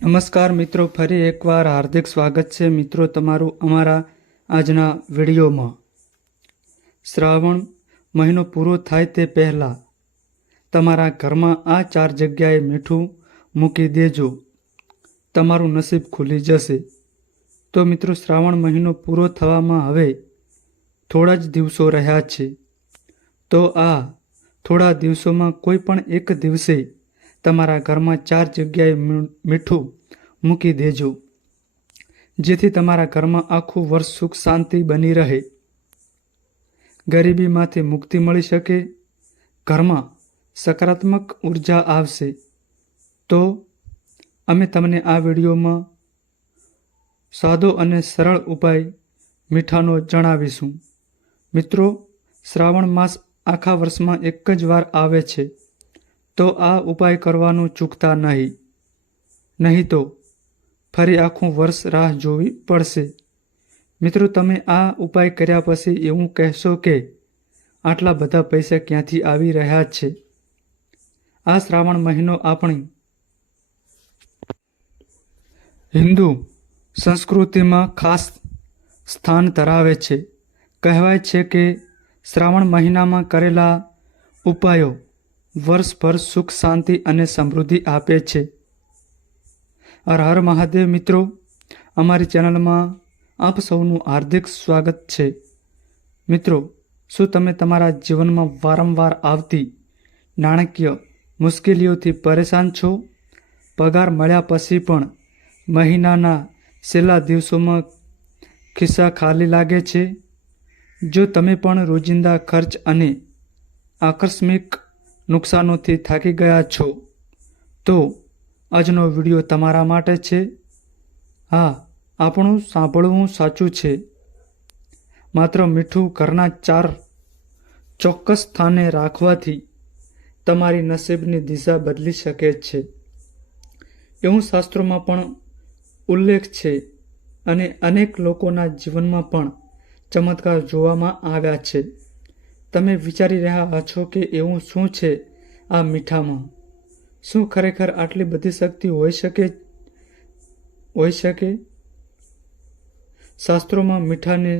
નમસ્કાર મિત્રો, ફરી એકવાર હાર્દિક સ્વાગત છે મિત્રો તમારું અમારા આજના વિડીયોમાં। શ્રાવણ મહિનો પૂરો થાય તે પહેલાં તમારા ઘરમાં આ 4 જગ્યાએ મીઠું મૂકી દેજો, તમારું નસીબ ખુલી જશે। તો મિત્રો, શ્રાવણ મહિનો પૂરો થવામાં હવે થોડા જ દિવસો રહ્યા છે, તો આ થોડા દિવસોમાં કોઈ પણ એક દિવસે તમારા ઘરમાં 4 જગ્યાએ મીઠું મૂકી દેજો, જેથી તમારા ઘરમાં આખું વર્ષ સુખ શાંતિ બની રહે, ગરીબીમાંથી મુક્તિ મળી શકે, ઘરમાં સકારાત્મક ઉર્જા આવશે। તો અમે તમને આ વિડીયોમાં સાદો અને સરળ ઉપાય મીઠાનો જણાવીશું। મિત્રો, શ્રાવણ માસ આખા વર્ષમાં એક જ વાર આવે છે, તો આ ઉપાય કરવાનું ચૂકતા નહીં તો ફરી આખું વર્ષ રાહ જોવી પડશે। મિત્રો, તમે આ ઉપાય કર્યા પછી એવું કહેશો કે આટલા બધા પૈસા ક્યાંથી આવી રહ્યા છે। આ શ્રાવણ મહિનો આપણી હિન્દુ સંસ્કૃતિમાં ખાસ સ્થાન ધરાવે છે। કહેવાય છે કે શ્રાવણ મહિનામાં કરેલા ઉપાયો વર્ષભર સુખ શાંતિ અને સમૃદ્ધિ આપે છે। હર હર મહાદેવ। મિત્રો, અમારી ચેનલમાં આપ સૌનું હાર્દિક સ્વાગત છે। મિત્રો, શું તમે તમારા જીવનમાં વારંવાર આવતી નાણાકીય મુશ્કેલીઓથી પરેશાન છો? પગાર મળ્યા પછી પણ મહિનાના છેલ્લા દિવસોમાં ખિસ્સા ખાલી લાગે છે? જો તમે પણ રોજિંદા ખર્ચ અને આકસ્મિક નુકસાનોથી થાકી ગયા છો, તો આજનો વિડીયો તમારા માટે છે। હા, આપણું સાંભળવું સાચું છે। માત્ર મીઠું ઘરના 4 ચોક્કસ સ્થાને રાખવાથી તમારી નસીબની દિશા બદલી શકે છે, એવું શાસ્ત્રોમાં પણ ઉલ્લેખ છે અને અનેક લોકોના જીવનમાં પણ ચમત્કાર જોવામાં આવ્યા છે। તમે વિચારી રહ્યા છો કે એવું શું છે આ મીઠામાં? શું ખરેખર આટલી બધી શક્તિ હોઈ શકે? શાસ્ત્રોમાં મીઠાને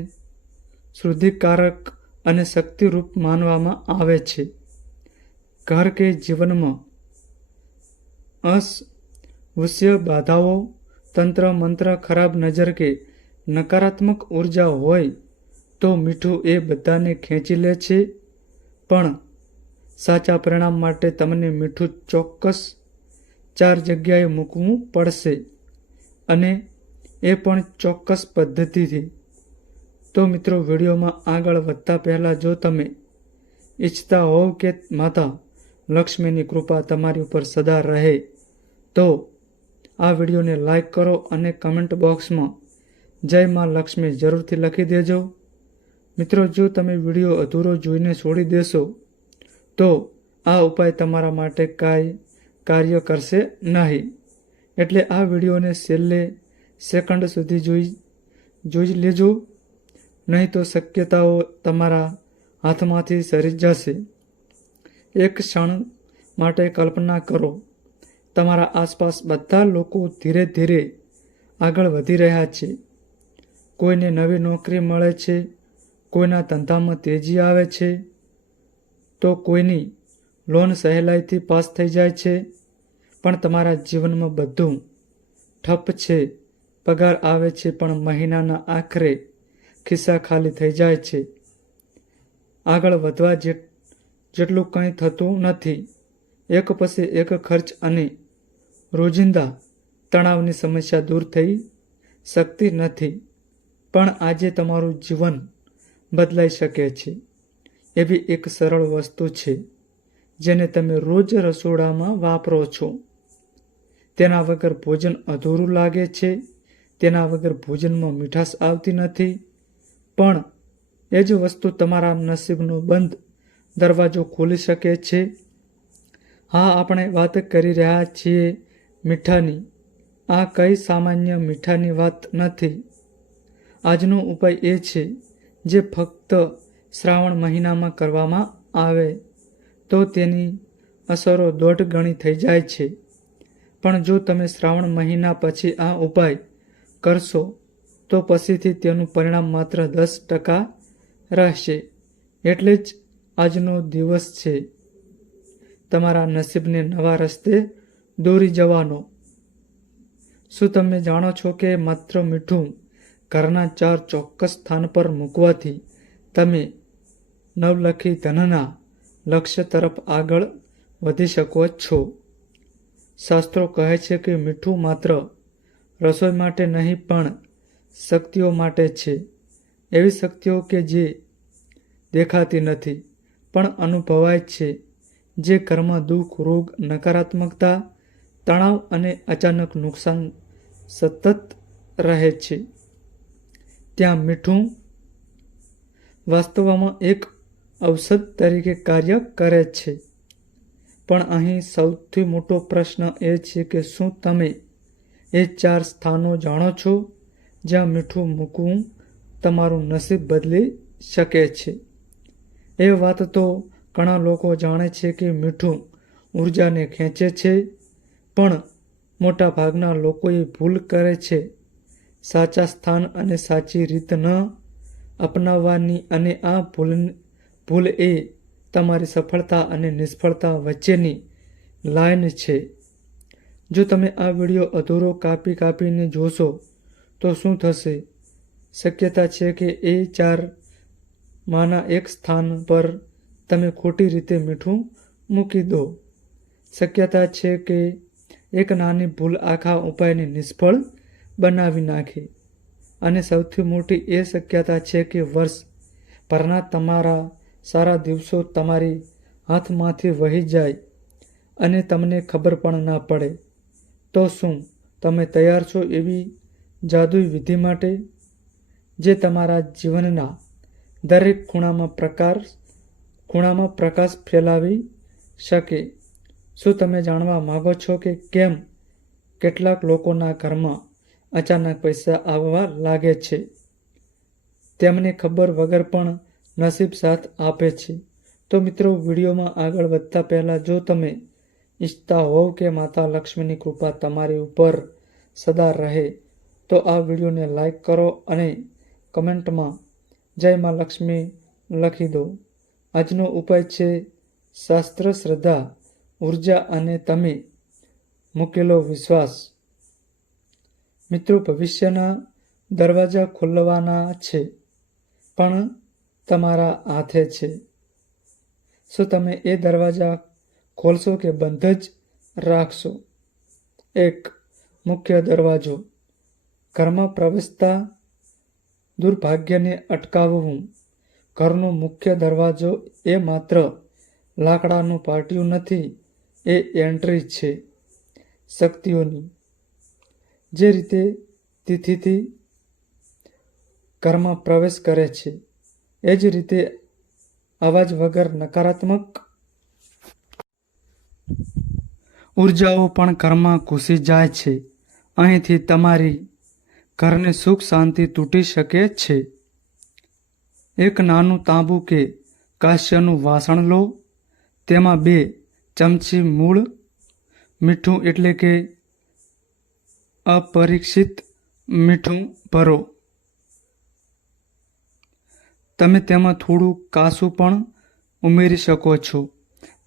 શુદ્ધિકારક અને શક્તિરૂપ માનવામાં આવે છે। ઘર કે જીવનમાં અસહ્ય બાધાઓ, તંત્ર મંત્ર, ખરાબ નજર કે નકારાત્મક ઉર્જા હોય તો મીઠું એ બધાને ખેંચી લે છે। પણ સાચા પરિણામ માટે તમને મીઠું ચોક્કસ 4 જગ્યાએ મૂકવું પડશે, અને એ પણ ચોક્કસ પદ્ધતિથી। તો મિત્રો, વિડીયોમાં આગળ વધતા પહેલાં જો તમે ઈચ્છતા હોવ કે માતા લક્ષ્મીની કૃપા તમારી ઉપર સદા રહે, તો આ વિડીયોને લાઈક કરો અને કમેન્ટ બોક્સમાં જય માં લક્ષ્મી જરૂરથી લખી દેજો। મિત્રો, જો તમે વિડીયો અધૂરો જોઈને છોડી દેશો તો આ ઉપાય તમારા માટે કાંઈ કાર્ય કરશે નહીં। એટલે આ વિડીયોને છેલ્લે સેકન્ડ સુધી જોઈ લેજો, નહીં તો શક્યતાઓ તમારા હાથમાંથી સરી જશે। એક ક્ષણ માટે કલ્પના કરો, તમારા આસપાસ બધા લોકો ધીરે ધીરે આગળ વધી રહ્યા છે। કોઈને નવી નોકરી મળે છે, કોઈના ધંધામાં તેજી આવે છે, તો કોઈની લોન સહેલાઈથી પાસ થઈ જાય છે। પણ તમારા જીવનમાં બધું ઠપ છે। પગાર આવે છે, પણ મહિનાના આખરે ખિસ્સા ખાલી થઈ જાય છે। આગળ વધવા જેટલું કંઈ થતું નથી। એક પછી એક ખર્ચ અને રોજિંદા તણાવની સમસ્યા દૂર થઈ શકતી નથી। પણ આજે તમારું જીવન બદલાઈ શકે છે એવી એક સરળ વસ્તુ છે, જેને તમે રોજ રસોડામાં વાપરો છો। તેના વગર ભોજન અધૂરું લાગે છે, તેના વગર ભોજનમાં મીઠાશ આવતી નથી, પણ એ જ વસ્તુ તમારા નસીબનો બંધ દરવાજો ખોલી શકે છે। હા, આપણે વાત કરી રહ્યા છીએ મીઠાની। આ કઈ સામાન્ય મીઠાની વાત નથી। આજનો ઉપાય એ છે જે ફક્ત શ્રાવણ મહિનામાં કરવામાં આવે તો તેની અસરો 1.5 ગણી થઈ જાય છે। પણ જો તમે શ્રાવણ મહિના પછી આ ઉપાય કરશો તો પછીથી તેનું પરિણામ માત્ર 10% રહેશે. એટલે જ આજનો દિવસ છે તમારા નસીબને નવા રસ્તે દોરી જવાનો. શું તમે જાણો છો કે માત્ર મીઠું ઘરના 4 ચોક્કસ સ્થાન પર મૂકવાથી તમે નવલખી ધનના લક્ષ્ય તરફ આગળ વધી શકો છો? શાસ્ત્રો કહે છે કે મીઠું માત્ર રસોઈ માટે નહીં પણ શક્તિઓ માટે છે. એવી શક્તિઓ કે જે દેખાતી નથી પણ અનુભવાય છે. જે ઘરમાં દુઃખ, રોગ, નકારાત્મકતા, તણાવ અને અચાનક નુકસાન સતત રહે છે, ત્યાં મીઠું વાસ્તવમાં એક ઔષધ તરીકે કાર્ય કરે છે. પણ અહીં સૌથી મોટો પ્રશ્ન એ છે કે શું તમે એ 4 સ્થાનો જાણો છો જ્યાં મીઠું મૂકવું તમારું નસીબ બદલી શકે છે? એ વાત તો ઘણા લોકો જાણે છે કે મીઠું ઉર્જાને ખેંચે છે, પણ મોટા ભાગના લોકોએ ભૂલ કરે છે સાચા સ્થાન અને સાચી રીત ન અપનાવવાની. અને આ ભૂલ એ તમારી સફળતા અને નિષ્ફળતા વચ્ચેની લાઈન છે. જો તમે આ વિડીયો અધૂરો કાપીને જોશો તો શું થશે? શક્યતા છે કે એ 4 માંના એક સ્થાન પર તમે ખોટી રીતે મીઠું મૂકી દો. શક્યતા છે કે એક નાની ભૂલ આખા ઉપાયને નિષ્ફળ બનાવી નાખે. અને સૌથી મોટી એ શક્યતા છે કે વર્ષ ભરના તમારા સારા દિવસો તમારી હાથમાંથી વહી જાય અને તમને ખબર પણ ના પડે. તો શું તમે તૈયાર છો એવી જાદુઈ વિધિ માટે જે તમારા જીવનના દરેક ખૂણામાં પ્રકાશ ફેલાવી શકે? શું તમે જાણવા માંગો છો કે કેમ કેટલાક લોકોના ઘરમાં અચાનક પૈસા આવવા લાગે છે? તેમને ખબર વગર પણ નસીબ સાથ આપે છે. તો મિત્રો, વિડીયોમાં આગળ વધતા પહેલા જો તમે ઈચ્છતા હોવ કે માતા લક્ષ્મીની કૃપા તમારી ઉપર સદા રહે તો આ વિડીયોને લાઈક કરો અને કમેન્ટમાં જય માં લક્ષ્મી લખી દો. આજનો ઉપાય છે શાસ્ત્ર, શ્રદ્ધા, ઉર્જા અને તમે મૂકેલો વિશ્વાસ. મિત્રો, ભવિષ્યના દરવાજા ખોલવાના છે પણ તમારા હાથે છે. શું તમે એ દરવાજા ખોલશો કે બંધ જ રાખશો? 1. મુખ્ય દરવાજો. ઘરમાં પ્રવેશતા દુર્ભાગ્યને અટકાવવું. ઘરનો મુખ્ય દરવાજો એ માત્ર લાકડાનું પાટિયું નથી, એ એન્ટ્રી છે શક્તિઓની. જે રીતે તિથિથી ઘરમાં પ્રવેશ કરે છે એ જ રીતે અવાજ વગર નકારાત્મક ઉર્જાઓ પણ ઘરમાં ઘૂસી જાય છે. અહીંથી તમારી ઘરને સુખ શાંતિ તૂટી શકે છે. એક નાનું તાંબુ કે કાંસ્યનું વાસણ લો. તેમાં 2 ચમચી મૂળ મીઠું એટલે કે અપરીક્ષિત મીઠું ભરો. તમે તેમાં થોડું કાસુ પણ ઉમેરી શકો છો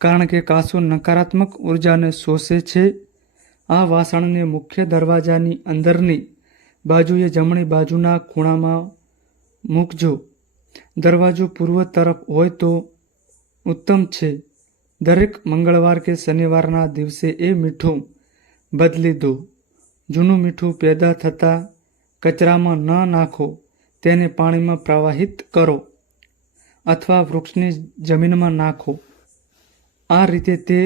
કારણ કે કાસુ નકારાત્મક ઉર્જાને શોષે છે. આ વાસણને મુખ્ય દરવાજાની અંદરની બાજુએ જમણી બાજુના ખૂણામાં મૂકજો. દરવાજો પૂર્વ તરફ હોય તો ઉત્તમ છે. દરેક મંગળવાર કે શનિવારના દિવસે એ મીઠું બદલી દો. જૂનું મીઠું પેદા થતા કચરામાં ન નાખો, તેને પાણીમાં પ્રવાહિત કરો અથવા વૃક્ષની જમીનમાં નાખો. આ રીતે તે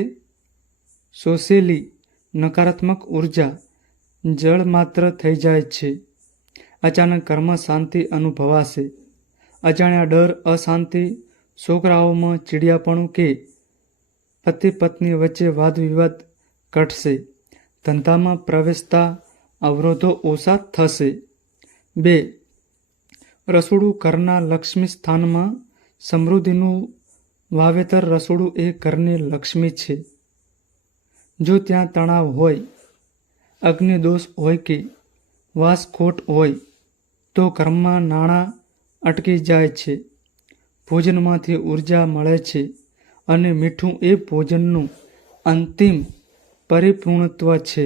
શોષેલી નકારાત્મક ઉર્જા જળમાત્ર થઈ જાય છે. અચાનક ઘરમાં શાંતિ અનુભવાશે. અજાણ્યા ડર, અશાંતિ, છોકરાઓમાં ચીડિયાપણું કે પતિ પત્ની વચ્ચે વાદવિવાદ ઘટશે. ધંધામાં પ્રવેશતા અવરોધો ઓછા થશે. 2. રસોડું. ઘરના લક્ષ્મી સ્થાનમાં સમૃદ્ધિનું વાવેતર. રસોડું એ ઘરની લક્ષ્મી છે. જો ત્યાં તણાવ હોય અગ્નિદોષ હોય કે વાસખોટ હોય તો ઘરમાં નાણાં અટકી જાય છે. ભોજનમાંથી ઉર્જા મળે છે અને મીઠું એ ભોજનનું અંતિમ પરિપૂર્ણત્વ છે.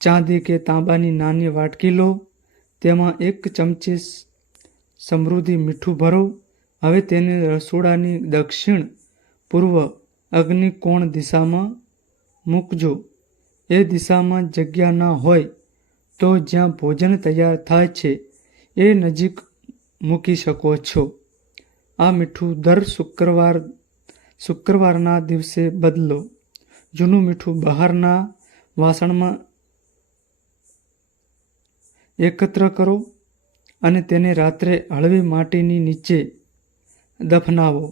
ચાંદી કે તાંબાની નાની વાટકી લો, તેમાં 1 ચમચી સમૃદ્ધિ મીઠું ભરો. હવે તેને રસોડાની દક્ષિણ પૂર્વ અગ્નિકોણ દિશામાં મૂકજો. એ દિશામાં જગ્યા ન હોય તો જ્યાં ભોજન તૈયાર થાય છે એ નજીક મૂકી શકો છો. આ મીઠું દર શુક્રવારના દિવસે બદલો. જૂનું મીઠું બહારના વાસણમાં એકત્ર કરો અને તેને રાત્રે હળવી માટીની નીચે દફનાવો.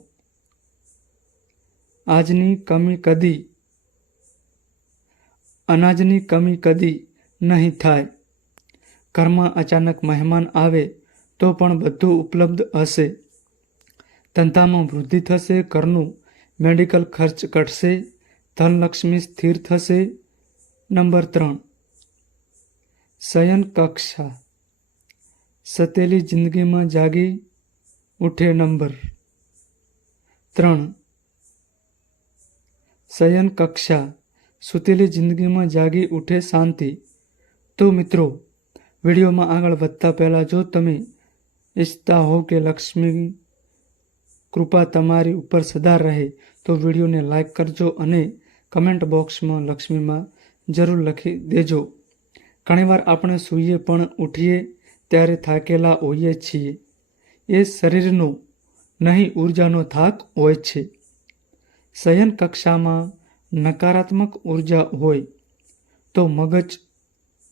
અનાજની કમી કદી નહીં થાય. ઘરમાં અચાનક મહેમાન આવે તો પણ બધું ઉપલબ્ધ હશે. ધંધામાં વૃદ્ધિ થશે, ઘરનું મેડિકલ ખર્ચ ઘટશે, ધનલક્ષ્મી સ્થિર થશે. નંબર 3, શયન કક્ષા. સતેલી જિંદગીમાં જાગી ઉઠે. નંબર 3, શયન કક્ષા. સૂતેલી જિંદગીમાં જાગી ઉઠે શાંતિ. તો મિત્રો, વિડીયોમાં આગળ વધતા પહેલાં જો તમે ઈચ્છતા હો કે લક્ષ્મી કૃપા તમારી ઉપર સદા રહે તો વિડીયોને લાઈક કરજો અને કમેન્ટ બોક્સમાં લક્ષ્મીમાં જરૂર લખી દેજો. ઘણીવાર આપણે સૂઈએ પણ ઉઠીએ ત્યારે થાકેલા હોઈએ છીએ. એ શરીરનો નહીં ઉર્જાનો થાક હોય છે. શયન કક્ષામાં નકારાત્મક ઉર્જા હોય તો મગજ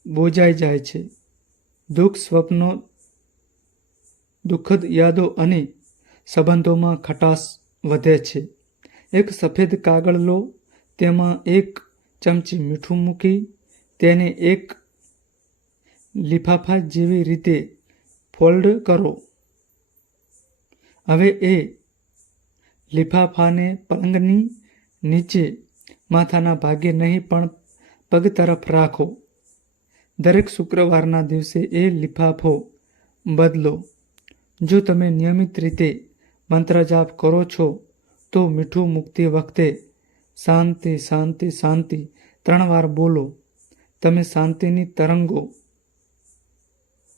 બોજાઈ જાય છે. દુઃખ સ્વપ્નો, દુઃખદ યાદો અને સંબંધોમાં ખટાશ વધે છે. એક સફેદ કાગળ લો, તેમાં 1 ચમચી મીઠું મૂકી તેને એક લિફાફા જેવી રીતે ફોલ્ડ કરો. હવે એ લિફાફાને પલંગની નીચે માથાના ભાગે નહીં પણ પગ તરફ રાખો. દરેક શુક્રવારના દિવસે એ લિફાફો બદલો. જો તમે નિયમિત રીતે મંત્ર જાપ કરો છો તો મીઠું મૂકતી વખતે શાંતિ શાંતિ શાંતિ 3 વાર બોલો. તમે શાંતિની તરંગો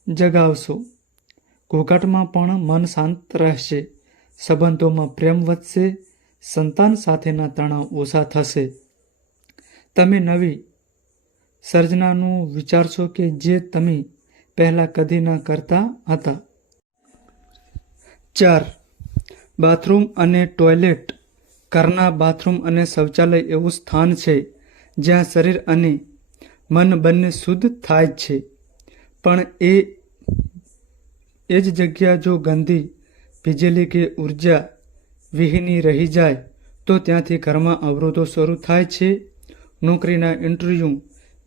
જગાવશો. ઘોઘાટમાં પણ મન શાંત રહેશે. સંબંધોમાં પ્રેમ વધશે. સંતાન સાથેના તણાવ ઓછા થશે. તમે નવી સર્જનાનું વિચારશો કે જે તમે પહેલાં કદી ન કરતા હતા. 4, બાથરૂમ અને ટોયલેટ. ઘરના બાથરૂમ અને શૌચાલય એવું સ્થાન છે જ્યાં શરીર અને મન બંને શુદ્ધ થાય છે. પણ એ જ જગ્યા જો ગંદી, ભીજેલી કે ઉર્જા વિહીની રહી જાય તો ત્યાંથી ઘરમાં અવરોધો શરૂ થાય છે. નોકરીના ઇન્ટરવ્યૂ,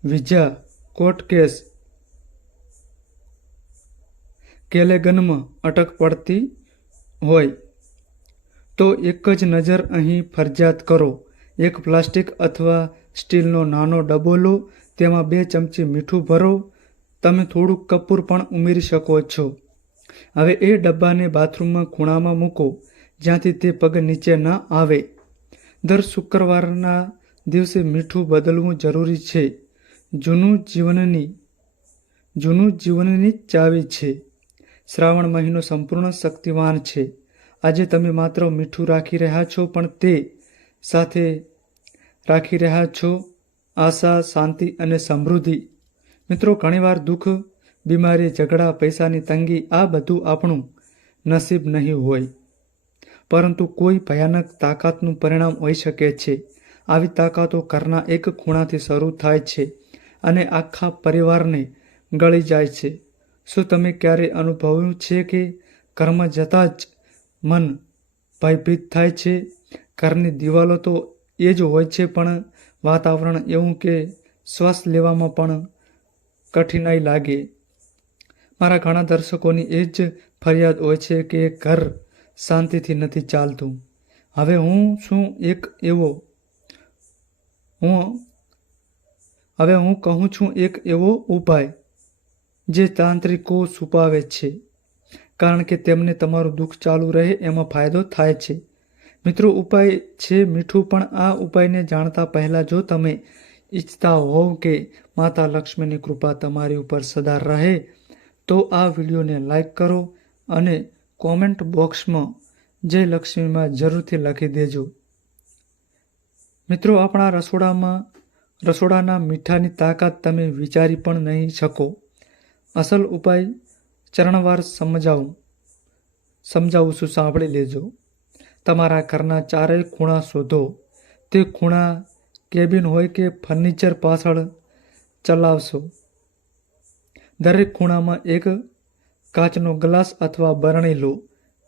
વિઝા, કોર્ટ કેસ, કેલેગનમાં અટક પડતી હોય તો એક જ નજર અહીં ફરજિયાત કરો. એક પ્લાસ્ટિક અથવા સ્ટીલનો નાનો ડબ્બો લો, તેમાં 2 ચમચી મીઠું ભરો. તમે થોડુંક કપૂર પણ ઉમેરી શકો છો. હવે એ ડબ્બાને બાથરૂમમાં ખૂણામાં મૂકો જ્યાંથી તે પગ નીચે ન આવે. દર શુક્રવારના દિવસે મીઠું બદલવું જરૂરી છે. જૂનું જીવનની ચાવી છે. શ્રાવણ મહિનો સંપૂર્ણ શક્તિવાન છે. આજે તમે માત્ર મીઠું રાખી રહ્યા છો, પણ તે સાથે રાખી રહ્યા છો આશા, શાંતિ અને સમૃદ્ધિ. મિત્રો, ઘણીવાર દુઃખ, બીમારી, ઝઘડા, પૈસાની તંગી આ બધું આપણું નસીબ નહીં હોય, પરંતુ કોઈ ભયાનક તાકાતનું પરિણામ હોઈ શકે છે. આવી તાકાતો ઘરના એક ખૂણાથી શરૂ થાય છે અને આખા પરિવારને ગળી જાય છે. શું તમે ક્યારેય અનુભવ્યું છે કે ઘરમાં જતાં જ મન ભયભીત થાય છે? ઘરની દિવાલો તો એ જ હોય છે, પણ વાતાવરણ એવું કે શ્વાસ લેવામાં પણ કઠિનાઈ લાગે. મારા ઘણા દર્શકોની એ જ ફરિયાદ હોય છે કે ઘર શાંતિથી નથી ચાલતું. હવે હું હવે હું કહું છું એક એવો ઉપાય જે તાંત્રિકો છુપાવે છે, કારણ કે તેમને તમારું દુઃખ ચાલુ રહે એમાં ફાયદો થાય છે. મિત્રો, ઉપાય છે મીઠું. પણ આ ઉપાયને જાણતા પહેલાં જો તમે ઈચ્છતા હોવ કે માતા લક્ષ્મીની કૃપા તમારી ઉપર સદા રહે તો આ વિડીયોને લાઈક કરો અને કોમેન્ટ બોક્સમાં જય લક્ષ્મીમાં જરૂરથી લખી દેજો. મિત્રો, આપણા રસોડાના મીઠાની તાકાત તમે વિચારી પણ નહીં શકો. અસલ ઉપાય ચરણવાર સમજાવું છું, સાંભળી લેજો. તમારા ઘરના ચારેય ખૂણા શોધો. તે ખૂણા કેબિન હોય કે ફર્નિચર પાછળ ચલાવશો. દરેક ખૂણામાં એક કાચનો ગ્લાસ અથવા બરણી લો.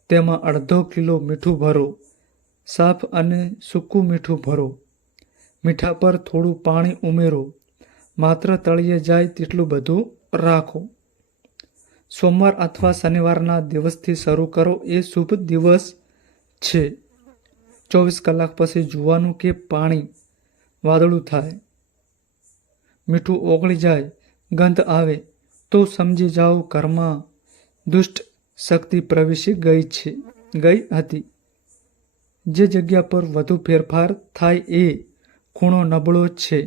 તેમાં અડધો કિલો મીઠું ભરો. સાફ અને સૂકું મીઠું ભરો. મીઠા પર થોડું પાણી ઉમેરો. માત્ર તળિયે જાય તેટલું બધું રાખો. સોમવાર અથવા શનિવારના દિવસથી શરૂ કરો. એ શુભ દિવસ છે. 24 કલાક પછી જોવાનું કે પાણી વાદળું થાય, મીઠું ઓગળી જાય, ગંધ આવે તો સમજી જાઓ ઘરમાં દુષ્ટ શક્તિ પ્રવેશી ગઈ હતી. જે જગ્યા પર વધુ ફેરફાર થાય એ ખૂણો નબળો છે.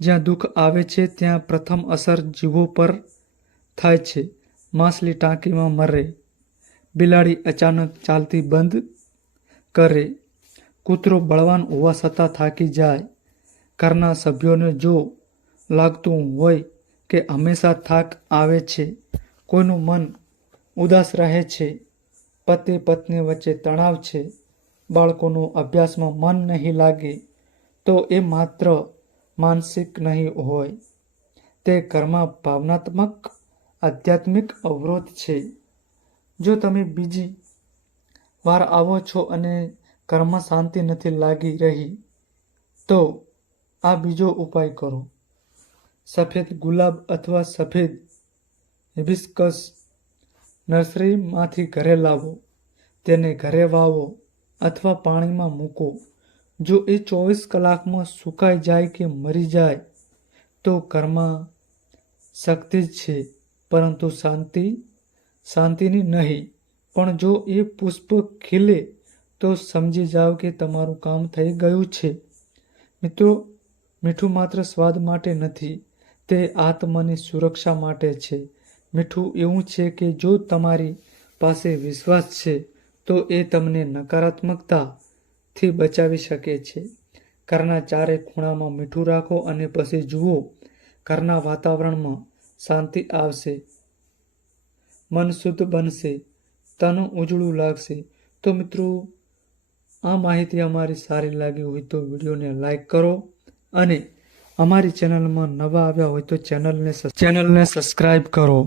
જ્યાં દુઃખ આવે છે ત્યાં પ્રથમ અસર જીવો પર થાય છે. માછલી ટાંકીમાં મરે, બિલાડી અચાનક ચાલતી બંધ કરે, કૂતરો બળવાન હોવા છતાં થાકી જાય. ઘરના સભ્યોને જો લાગતું હોય કે હંમેશા થાક આવે છે, કોઈનું મન ઉદાસ રહે છે, પતિ પત્ની વચ્ચે તણાવ છે, બાળકોનું અભ્યાસમાં મન નહીં લાગે, તો એ માત્ર માનસિક નહીં હોય, તે ઘરમાં ભાવનાત્મક આધ્યાત્મિક અવરોધ છે. જો તમે બીજી વાર આવો છો અને ઘરમાં શાંતિ નથી લાગી રહી તો આ બીજો ઉપાય કરો. સફેદ ગુલાબ અથવા સફેદ હિબિસ્કસ નર્સરીમાંથી ઘરે લાવો. તેને ઘરે વાવો અથવા પાણીમાં મૂકો. જો એ 24 કલાકમાં સુકાઈ જાય કે મરી જાય તો ઘરમાં શક્તિ જ છે, પરંતુ શાંતિની નહીં. પણ જો એ પુષ્પ ખીલે તો સમજી જાઓ કે તમારું કામ થઈ ગયું છે. મિત્રો, મીઠું માત્ર સ્વાદ માટે નથી, તે આત્માની સુરક્ષા માટે છે. મીઠું એવું છે કે જો તમારી પાસે વિશ્વાસ છે તો એ તમને નકારાત્મકતાથી બચાવી શકે છે. ઘરના ચારે ખૂણામાં મીઠું રાખો અને પછી જુઓ, ઘરના વાતાવરણમાં શાંતિ આવશે, મન શુદ્ધ બનશે, તન ઉજળું લાગશે. તો મિત્રો, આ માહિતી અમારી સારી લાગી હોય તો વિડીયોને લાઈક કરો અને અમારી ચેનલમાં નવા આવ્યા હોય તો ચેનલને સબસ્ક્રાઈબ કરો.